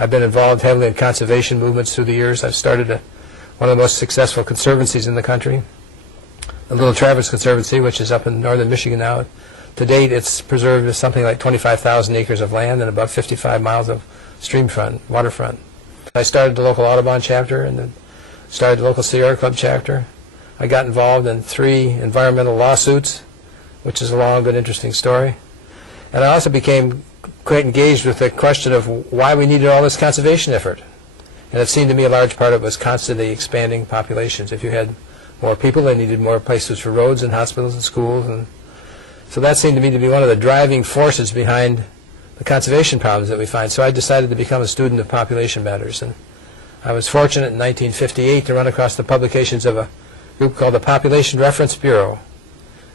I've been involved heavily in conservation movements through the years. I've started one of the most successful conservancies in the country, the Little Travis Conservancy, which is up in northern Michigan now. To date, it's preserved something like 25,000 acres of land and about 55 miles of streamfront, waterfront. I started the local Audubon chapter and then started the local Sierra Club chapter. I got involved in 3 environmental lawsuits, which is a long but interesting story. And I also became quite engaged with the question of why we needed all this conservation effort. And it seemed to me a large part of it was constantly expanding populations. If you had more people, they needed more places for roads and hospitals and schools. And so that seemed to me to be one of the driving forces behind the conservation problems that we find. So I decided to become a student of population matters. And I was fortunate in 1958 to run across the publications of a group called the Population Reference Bureau,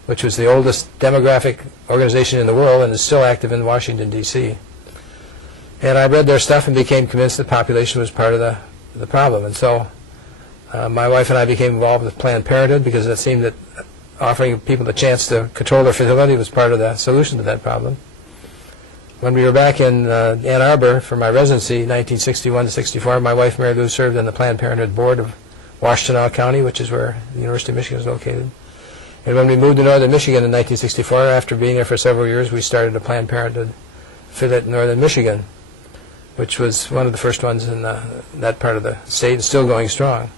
which was the oldest demographic organization in the world and is still active in Washington, D.C. And I read their stuff and became convinced that population was part of the problem. And so my wife and I became involved with Planned Parenthood because it seemed that offering people the chance to control their fertility was part of the solution to that problem. When we were back in Ann Arbor for my residency, 1961 to 64, my wife, Mary Lou, served on the Planned Parenthood board of Washtenaw County, which is where the University of Michigan is located. And when we moved to northern Michigan in 1964, after being there for several years, we started a Planned Parenthood affiliate in northern Michigan, which was one of the first ones in that part of the state and still going strong.